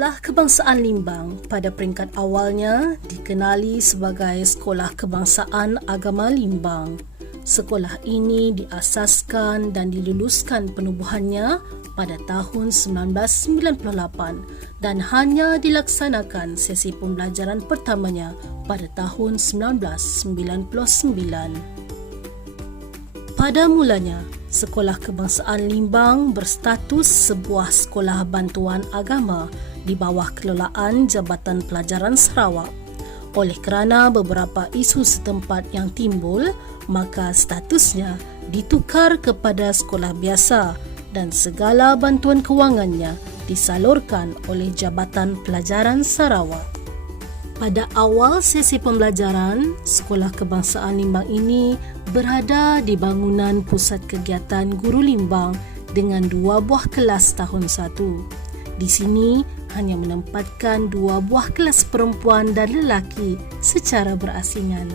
Sekolah Kebangsaan Limbang pada peringkat awalnya dikenali sebagai Sekolah Kebangsaan Agama Limbang. Sekolah ini diasaskan dan diluluskan penubuhannya pada tahun 1998 dan hanya dilaksanakan sesi pembelajaran pertamanya pada tahun 1999. Pada mulanya, Sekolah Kebangsaan Limbang berstatus sebuah sekolah bantuan agama di bawah kelolaan Jabatan Pelajaran Sarawak. Oleh kerana beberapa isu setempat yang timbul, maka statusnya ditukar kepada sekolah biasa dan segala bantuan kewangannya disalurkan oleh Jabatan Pelajaran Sarawak. Pada awal sesi pembelajaran, Sekolah Kebangsaan Limbang ini berada di bangunan Pusat Kegiatan Guru Limbang dengan 2 buah kelas tahun 1. Di sini hanya menempatkan 2 buah kelas perempuan dan lelaki secara berasingan.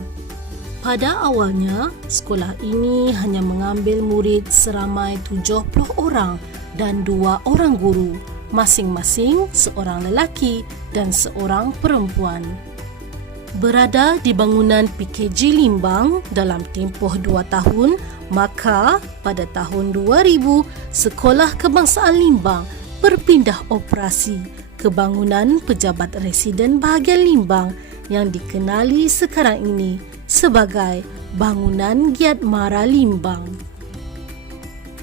Pada awalnya, sekolah ini hanya mengambil murid seramai 70 orang dan 2 orang guru, masing-masing seorang lelaki dan seorang perempuan. Berada di bangunan PKG Limbang dalam tempoh 2 tahun, maka pada tahun 2000, Sekolah Kebangsaan Limbang berpindah operasi ke bangunan Pejabat Residen Bahagian Limbang yang dikenali sekarang ini sebagai Bangunan Giat Mara Limbang.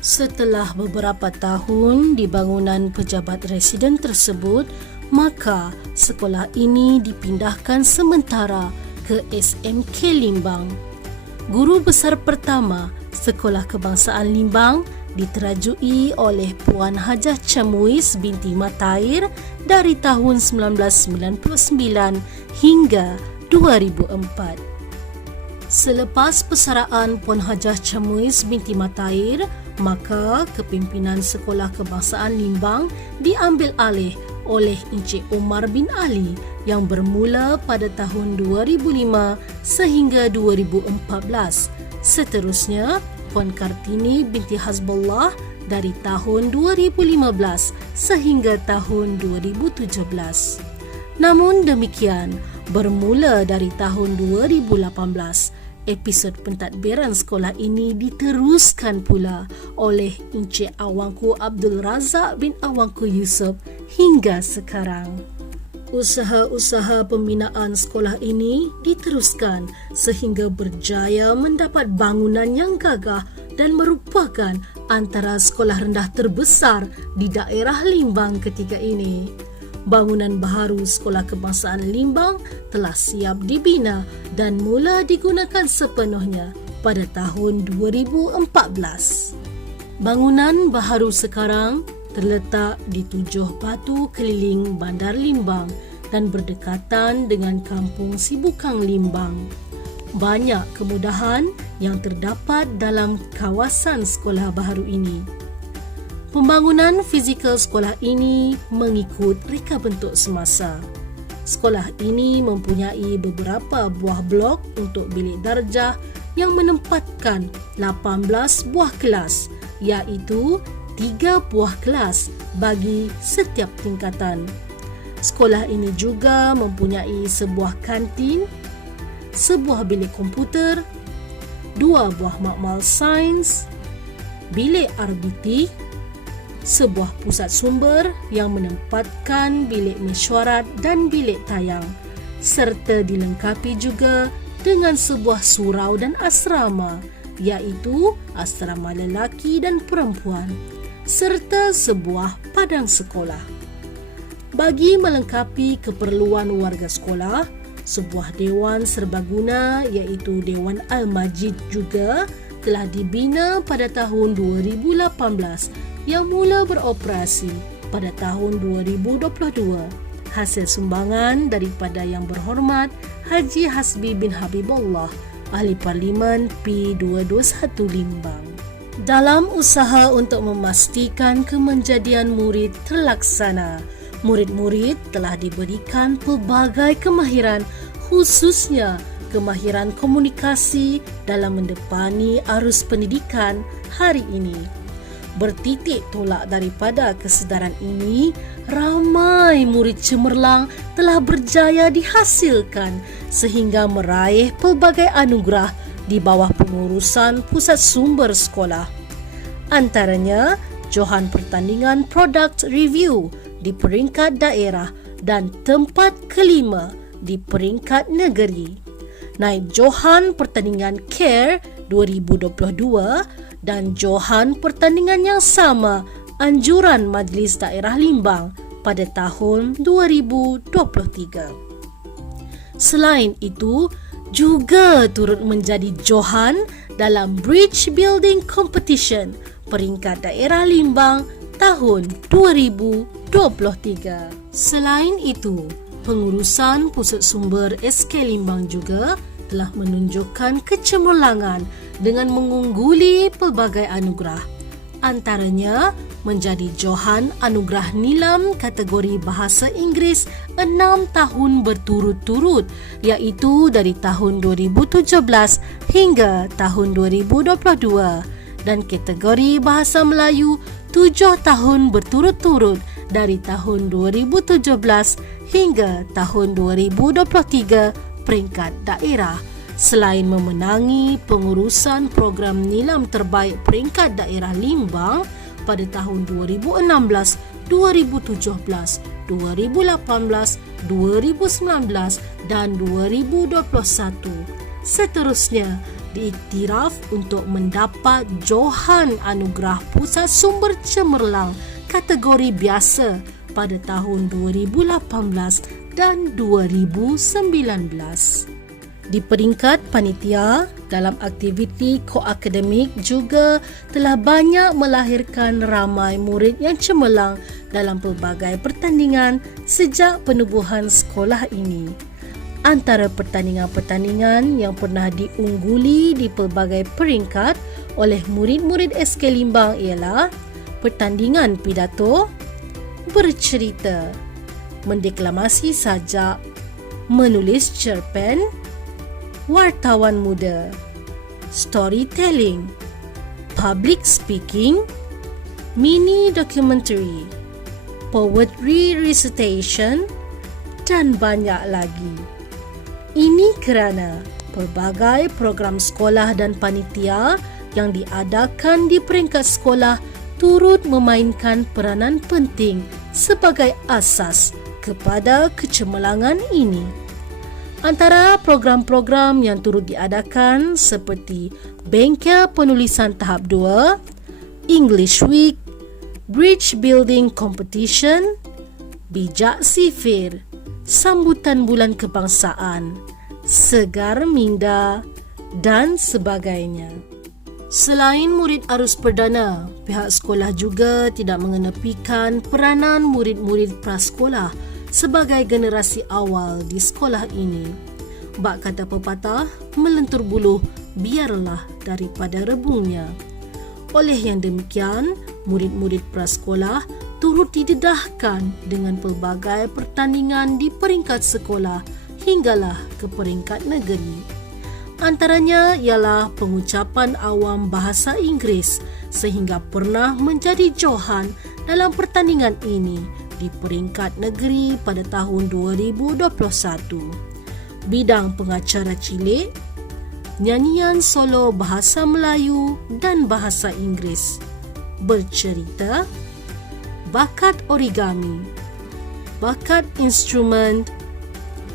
Setelah beberapa tahun di bangunan Pejabat Residen tersebut, maka sekolah ini dipindahkan sementara ke SMK Limbang. Guru besar pertama Sekolah Kebangsaan Limbang diterajui oleh Puan Hajah Chamuis binti Matair dari tahun 1999 hingga 2004. Selepas persaraan Puan Hajah Chamuis binti Matair, maka kepimpinan Sekolah Kebangsaan Limbang diambil alih oleh Encik Omar bin Ali yang bermula pada tahun 2005 sehingga 2014. Seterusnya, Puan Kartini binti Hasbullah dari tahun 2015 sehingga tahun 2017. Namun demikian, bermula dari tahun 2018, episod pentadbiran sekolah ini diteruskan pula oleh Encik Awangku Abdul Razak bin Awangku Yusof hingga sekarang. Usaha-usaha pembinaan sekolah ini diteruskan sehingga berjaya mendapat bangunan yang gagah dan merupakan antara sekolah rendah terbesar di daerah Limbang ketika ini. Bangunan baharu Sekolah Kebangsaan Limbang telah siap dibina dan mula digunakan sepenuhnya pada tahun 2014. Bangunan baharu sekarang terletak di 7 batu keliling Bandar Limbang dan berdekatan dengan Kampung Sibukang Limbang. Banyak kemudahan yang terdapat dalam kawasan sekolah baharu ini. Pembangunan fizikal sekolah ini mengikut reka bentuk semasa. Sekolah ini mempunyai beberapa buah blok untuk bilik darjah yang menempatkan 18 buah kelas, iaitu 3 buah kelas bagi setiap tingkatan. Sekolah ini juga mempunyai sebuah kantin, sebuah bilik komputer, 2 buah makmal sains, bilik RBT, sebuah pusat sumber yang menempatkan bilik mesyuarat dan bilik tayang, serta dilengkapi juga dengan sebuah surau dan asrama, iaitu asrama lelaki dan perempuan, serta sebuah padang sekolah. Bagi melengkapi keperluan warga sekolah, sebuah dewan serbaguna iaitu Dewan Al-Majid juga telah dibina pada tahun 2018 yang mula beroperasi pada tahun 2022 hasil sumbangan daripada Yang Berhormat Haji Hasbi bin Habibullah, Ahli Parlimen P221 Limbang. Dalam usaha untuk memastikan kemenjadian murid terlaksana, murid-murid telah diberikan pelbagai kemahiran, khususnya kemahiran komunikasi dalam mendepani arus pendidikan hari ini. Bertitik tolak daripada kesedaran ini, ramai murid cemerlang telah berjaya dihasilkan sehingga meraih pelbagai anugerah di bawah pengurusan pusat sumber sekolah. Antaranya, johan pertandingan Product Review di peringkat daerah dan tempat kelima di peringkat negeri. Naib johan pertandingan CARE 2022 dan johan pertandingan yang sama anjuran Majlis Daerah Limbang pada tahun 2023. Selain itu, juga turut menjadi johan dalam Bridge Building Competition peringkat daerah Limbang tahun 2023. Selain itu, pengurusan Pusat Sumber SK Limbang juga telah menunjukkan kecemerlangan dengan mengungguli pelbagai anugerah. Antaranya menjadi johan anugerah Nilam kategori Bahasa Inggeris 6 tahun berturut-turut, iaitu dari tahun 2017 hingga tahun 2022, dan kategori Bahasa Melayu 7 tahun berturut-turut dari tahun 2017 hingga tahun 2023 peringkat daerah. Selain memenangi pengurusan program Nilam Terbaik Peringkat Daerah Limbang pada tahun 2016, 2017, 2018, 2019 dan 2021. Seterusnya, diiktiraf untuk mendapat johan anugerah Pusat Sumber Cemerlang kategori biasa pada tahun 2018 dan 2019. Di peringkat panitia, dalam aktiviti koakademik juga telah banyak melahirkan ramai murid yang cemerlang dalam pelbagai pertandingan sejak penubuhan sekolah ini. Antara pertandingan-pertandingan yang pernah diungguli di pelbagai peringkat oleh murid-murid SK Limbang ialah pertandingan pidato, bercerita, mendeklamasi sajak, menulis cerpen, wartawan muda, storytelling, public speaking, mini documentary, poetry recitation dan banyak lagi. Ini kerana pelbagai program sekolah dan panitia yang diadakan di peringkat sekolah turut memainkan peranan penting sebagai asas kepada kecemerlangan ini. Antara program-program yang turut diadakan seperti Bengkel Penulisan Tahap 2, English Week, Bridge Building Competition, Bijak Sifir, Sambutan Bulan Kebangsaan, Segar Minda dan sebagainya. Selain murid arus perdana, pihak sekolah juga tidak mengenepikan peranan murid-murid prasekolah sebagai generasi awal di sekolah ini. Bak kata pepatah, melentur buluh biarlah daripada rebungnya. Oleh yang demikian, murid-murid prasekolah turut didedahkan dengan pelbagai pertandingan di peringkat sekolah hinggalah ke peringkat negeri. Antaranya ialah pengucapan awam bahasa Inggeris sehingga pernah menjadi johan dalam pertandingan ini di peringkat negeri pada tahun 2021. Bidang pengacara cilik, nyanyian solo bahasa Melayu dan bahasa Inggeris, bercerita, bakat origami, bakat instrumen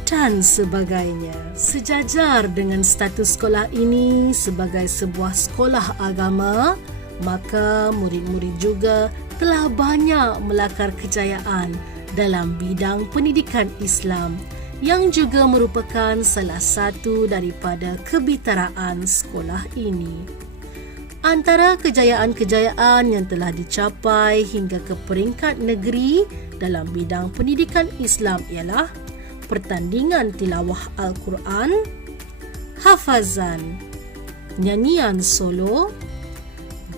dan sebagainya. Sejajar dengan status sekolah ini sebagai sebuah sekolah agama, maka murid-murid juga telah banyak melakar kejayaan dalam bidang pendidikan Islam yang juga merupakan salah satu daripada kebitaraan sekolah ini. Antara kejayaan-kejayaan yang telah dicapai hingga ke peringkat negeri dalam bidang pendidikan Islam ialah pertandingan tilawah Al-Quran, hafazan, nyanyian solo,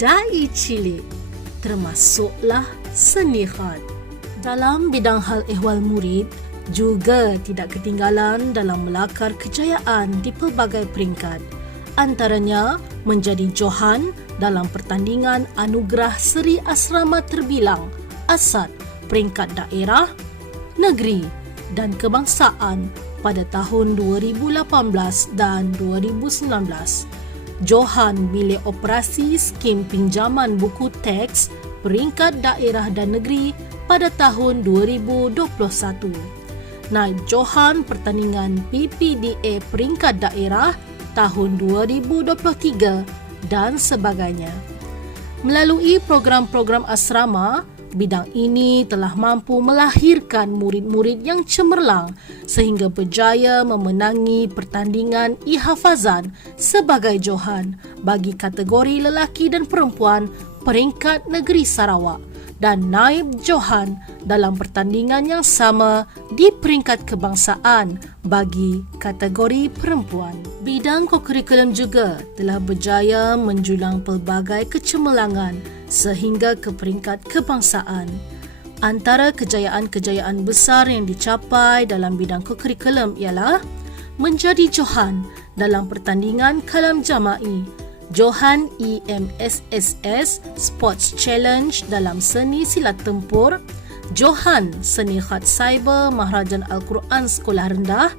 dai cilik, termasuklah seni khat. Dalam bidang hal ehwal murid, juga tidak ketinggalan dalam melakar kejayaan di pelbagai peringkat. antaranya menjadi Johan dalam pertandingan Anugerah Seri Asrama Terbilang ASAD peringkat daerah, negeri dan kebangsaan pada tahun 2018 dan 2019. Johan bilik operasi skim pinjaman buku teks peringkat daerah dan negeri pada tahun 2021. Naib Johan pertandingan PPDA peringkat daerah tahun 2023 dan sebagainya. Melalui program-program asrama, bidang ini telah mampu melahirkan murid-murid yang cemerlang sehingga berjaya memenangi pertandingan ihafazan sebagai Johan bagi kategori lelaki dan perempuan peringkat negeri Sarawak dan naib Johan dalam pertandingan yang sama di peringkat kebangsaan bagi kategori perempuan. Bidang kokurikulum juga telah berjaya menjulang pelbagai kecemerlangan sehingga ke peringkat kebangsaan. Antara kejayaan-kejayaan besar yang dicapai dalam bidang kokurikulum ialah menjadi Johan dalam pertandingan kalam jama'i, Johan EMSSS Sports Challenge dalam seni silat tempur, Johan Seni Khat Cyber Maharajan Al-Quran Sekolah Rendah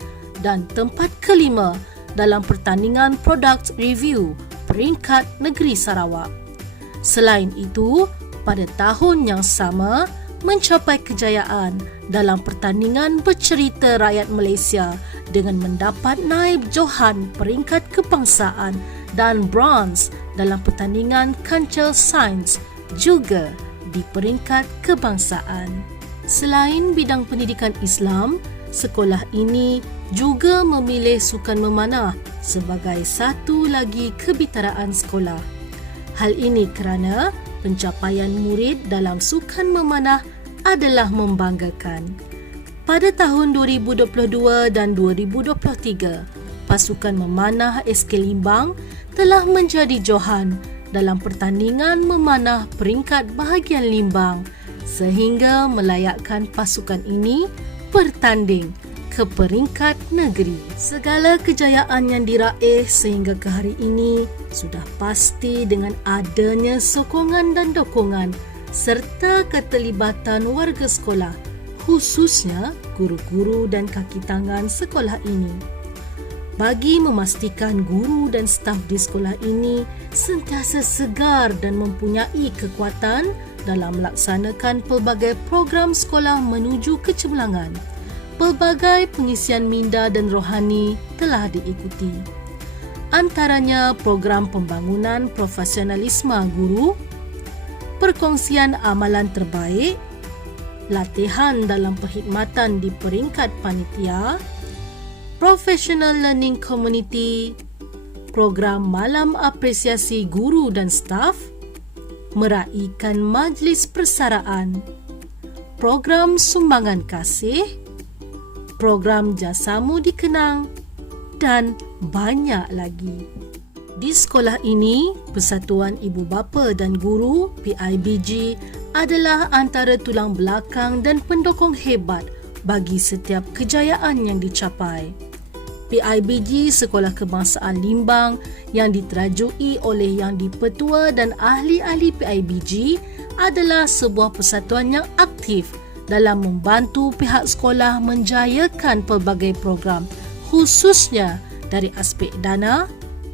dan tempat kelima dalam pertandingan Product Review peringkat negeri Sarawak. Selain itu, pada tahun yang sama mencapai kejayaan dalam pertandingan bercerita rakyat Malaysia dengan mendapat naib Johan peringkat kebangsaan dan bronze dalam pertandingan kancil sains juga di peringkat kebangsaan. Selain bidang pendidikan Islam, sekolah ini juga memilih sukan memanah sebagai satu lagi kebitaraan sekolah. Hal ini kerana pencapaian murid dalam sukan memanah adalah membanggakan. Pada tahun 2022 dan 2023, pasukan memanah SK Limbang telah menjadi Johan dalam pertandingan memanah peringkat bahagian Limbang sehingga melayakkan pasukan ini bertanding ke peringkat negeri. Segala kejayaan yang diraih sehingga ke hari ini sudah pasti dengan adanya sokongan dan dokongan serta keterlibatan warga sekolah, khususnya guru-guru dan kaki tangan sekolah ini. Bagi memastikan guru dan staf di sekolah ini sentiasa segar dan mempunyai kekuatan dalam melaksanakan pelbagai program sekolah menuju kecemerlangan, pelbagai pengisian minda dan rohani telah diikuti. Antaranya program pembangunan profesionalisme guru, perkongsian amalan terbaik, latihan dalam perkhidmatan di peringkat panitia, Professional Learning Community, program malam apresiasi guru dan staf, meraihkan majlis persaraan, program sumbangan kasih, program jasamu dikenang dan banyak lagi. Di sekolah ini, Persatuan Ibu Bapa dan Guru PIBG adalah antara tulang belakang dan pendukung hebat bagi setiap kejayaan yang dicapai. PIBG Sekolah Kebangsaan Limbang yang diterajui oleh Yang di-Pertua dan ahli-ahli PIBG adalah sebuah persatuan yang aktif dalam membantu pihak sekolah menjayakan pelbagai program, khususnya dari aspek dana,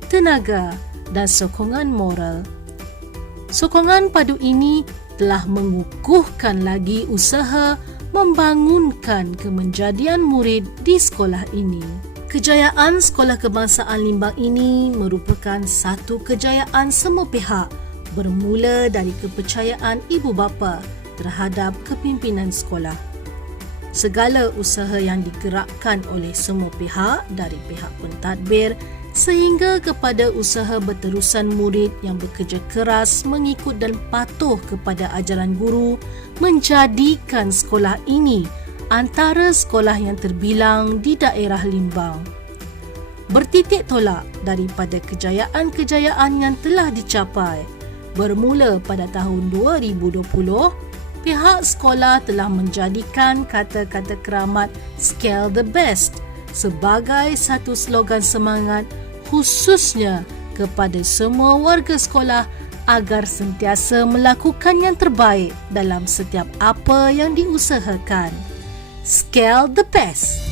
tenaga dan sokongan moral. Sokongan padu ini telah mengukuhkan lagi usaha membangunkan kemenjadian murid di sekolah ini. Kejayaan Sekolah Kebangsaan Limbang ini merupakan satu kejayaan semua pihak bermula dari kepercayaan ibu bapa terhadap kepimpinan sekolah. Segala usaha yang digerakkan oleh semua pihak dari pihak pentadbir sehingga kepada usaha berterusan murid yang bekerja keras mengikut dan patuh kepada ajaran guru menjadikan sekolah ini antara sekolah yang terbilang di daerah Limbang. Bertitik tolak daripada kejayaan-kejayaan yang telah dicapai, bermula pada tahun 2020, pihak sekolah telah menjadikan kata-kata keramat Scale the Best sebagai satu slogan semangat khususnya kepada semua warga sekolah agar sentiasa melakukan yang terbaik dalam setiap apa yang diusahakan. Scale the best.